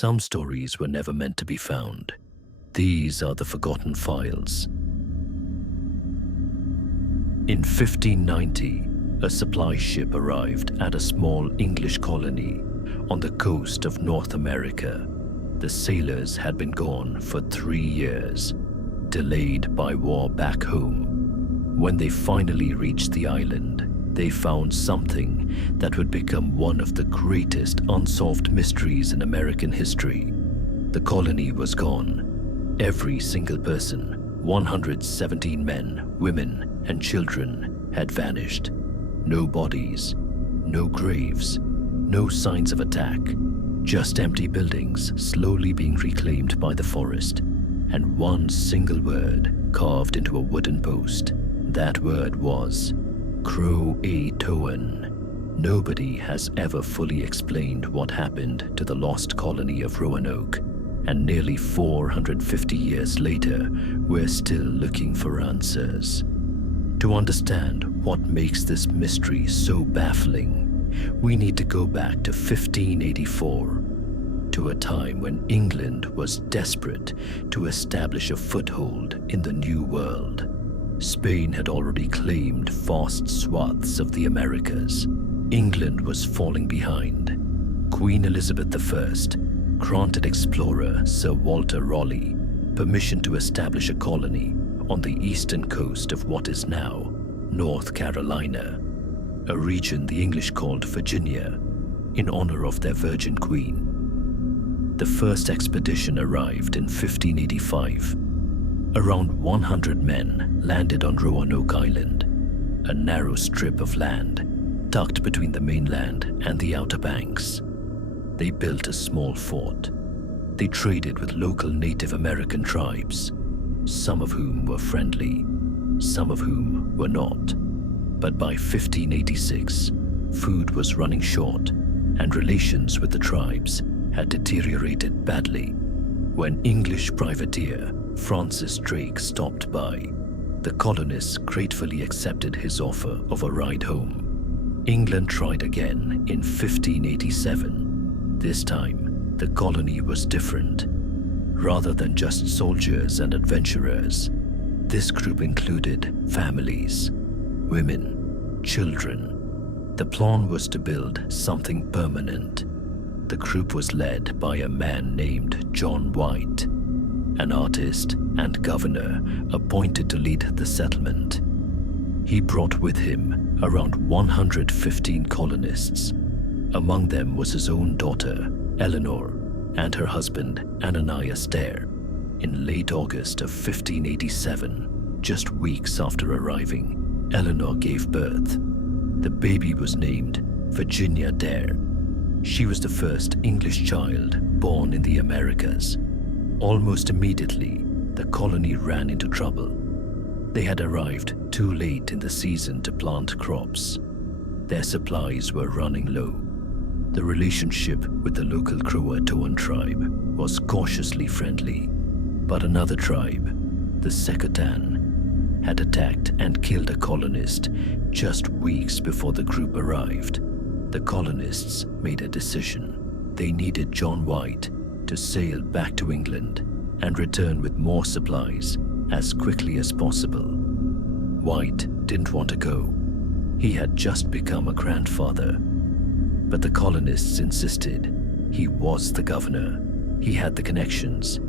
Some stories were never meant to be found. These are the forgotten files. In 1590, a supply ship arrived at a small English colony on the coast of North America. The sailors had been gone for 3 years, delayed by war back home. When they finally reached the island, they found something that would become one of the greatest unsolved mysteries in American history. The colony was gone. Every single person, 117 men, women, and children, had vanished. No bodies, no graves, no signs of attack, just empty buildings slowly being reclaimed by the forest, and one single word carved into a wooden post. That word was Croatoan. Nobody has ever fully explained what happened to the lost colony of Roanoke, and nearly 450 years later, we're still looking for answers. To understand what makes this mystery so baffling, we need to go back to 1584, to a time when England was desperate to establish a foothold in the New World. Spain had already claimed vast swaths of the Americas. England was falling behind. Queen Elizabeth I granted explorer Sir Walter Raleigh permission to establish a colony on the eastern coast of what is now North Carolina, a region the English called Virginia, in honor of their Virgin Queen. The first expedition arrived in 1585. Around 100 men landed on Roanoke Island, a narrow strip of land tucked between the mainland and the Outer Banks. They built a small fort. They traded with local Native American tribes, some of whom were friendly, some of whom were not. But by 1586, food was running short, and relations with the tribes had deteriorated badly. When English privateer Francis Drake stopped by, the colonists gratefully accepted his offer of a ride home. England tried again in 1587. This time, the colony was different. Rather than just soldiers and adventurers, this group included families, women, children. The plan was to build something permanent. The group was led by a man named John White, an artist and governor appointed to lead the settlement. He brought with him around 115 colonists. Among them was his own daughter, Eleanor, and her husband, Ananias Dare. In late August of 1587, just weeks after arriving, Eleanor gave birth. The baby was named Virginia Dare. She was the first English child born in the Americas. Almost immediately, the colony ran into trouble. They had arrived too late in the season to plant crops. Their supplies were running low. The relationship with the local Croatoan tribe was cautiously friendly, but another tribe, the Secotan, had attacked and killed a colonist just weeks before the group arrived. The colonists made a decision. They needed John White to sail back to England and return with more supplies as quickly as possible. White didn't want to go. He had just become a grandfather. But the colonists insisted. He was the governor. He had the connections.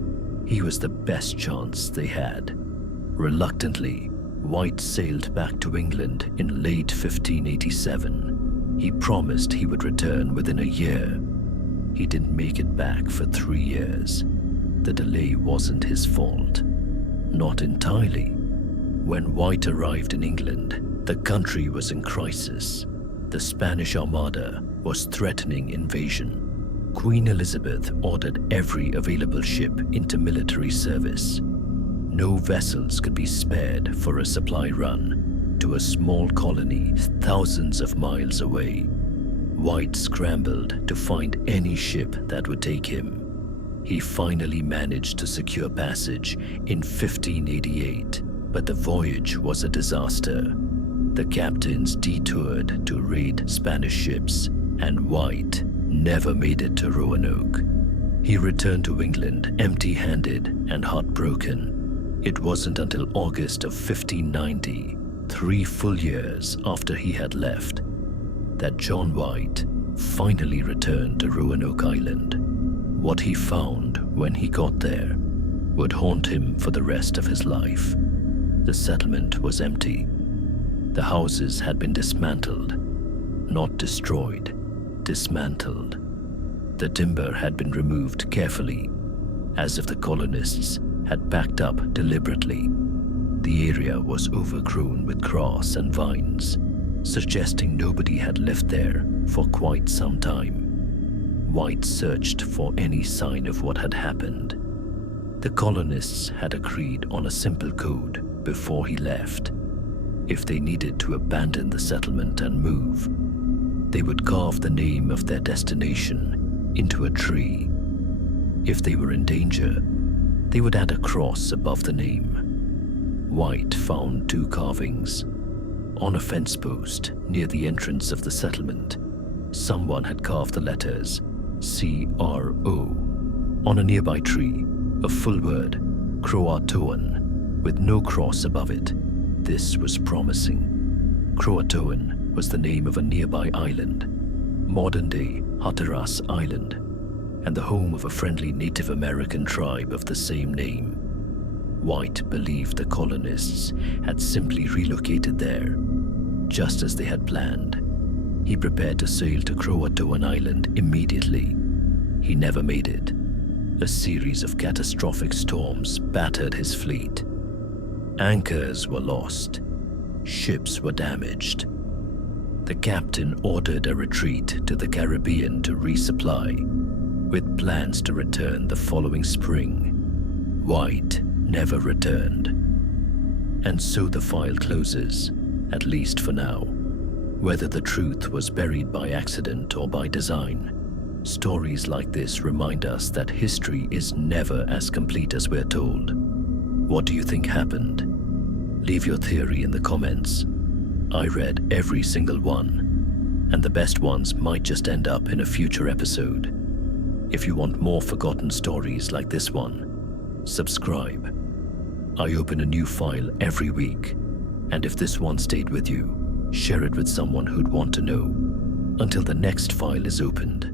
He was the best chance they had. Reluctantly, White sailed back to England in late 1587. He promised he would return within a year. He didn't make it back for 3 years. The delay wasn't his fault. Not entirely. When White arrived in England, the country was in crisis. The Spanish Armada was threatening invasion. Queen Elizabeth ordered every available ship into military service. No vessels could be spared for a supply run to a small colony thousands of miles away. White scrambled to find any ship that would take him. He finally managed to secure passage in 1588, but the voyage was a disaster. The captains detoured to raid Spanish ships, and White never made it to Roanoke. He returned to England empty-handed and heartbroken. It wasn't until August of 1590, 3 full years after he had left, that John White finally returned to Roanoke Island. What he found when he got there would haunt him for the rest of his life. The settlement was empty. The houses had been dismantled, not destroyed, dismantled. The timber had been removed carefully, as if the colonists had packed up deliberately. The area was overgrown with grass and vines, suggesting nobody had lived there for quite some time. White searched for any sign of what had happened. The colonists had agreed on a simple code before he left. If they needed to abandon the settlement and move, they would carve the name of their destination into a tree. If they were in danger, they would add a cross above the name. White found 2 carvings. On a fence post near the entrance of the settlement, someone had carved the letters C-R-O. On a nearby tree, a full word, Croatoan, with no cross above it. This was promising. Croatoan was the name of a nearby island, modern-day Hatteras Island, and the home of a friendly Native American tribe of the same name. White believed the colonists had simply relocated there, just as they had planned. He prepared to sail to Croatoan Island immediately. He never made it. A series of catastrophic storms battered his fleet. Anchors were lost. Ships were damaged. The captain ordered a retreat to the Caribbean to resupply, with plans to return the following spring. White never returned. And so the file closes, at least for now. Whether the truth was buried by accident or by design, stories like this remind us that history is never as complete as we're told. What do you think happened? Leave your theory in the comments. I read every single one, and the best ones might just end up in a future episode. If you want more forgotten stories like this one, subscribe. I open a new file every week, and if this one stayed with you, share it with someone who'd want to know. Until the next file is opened,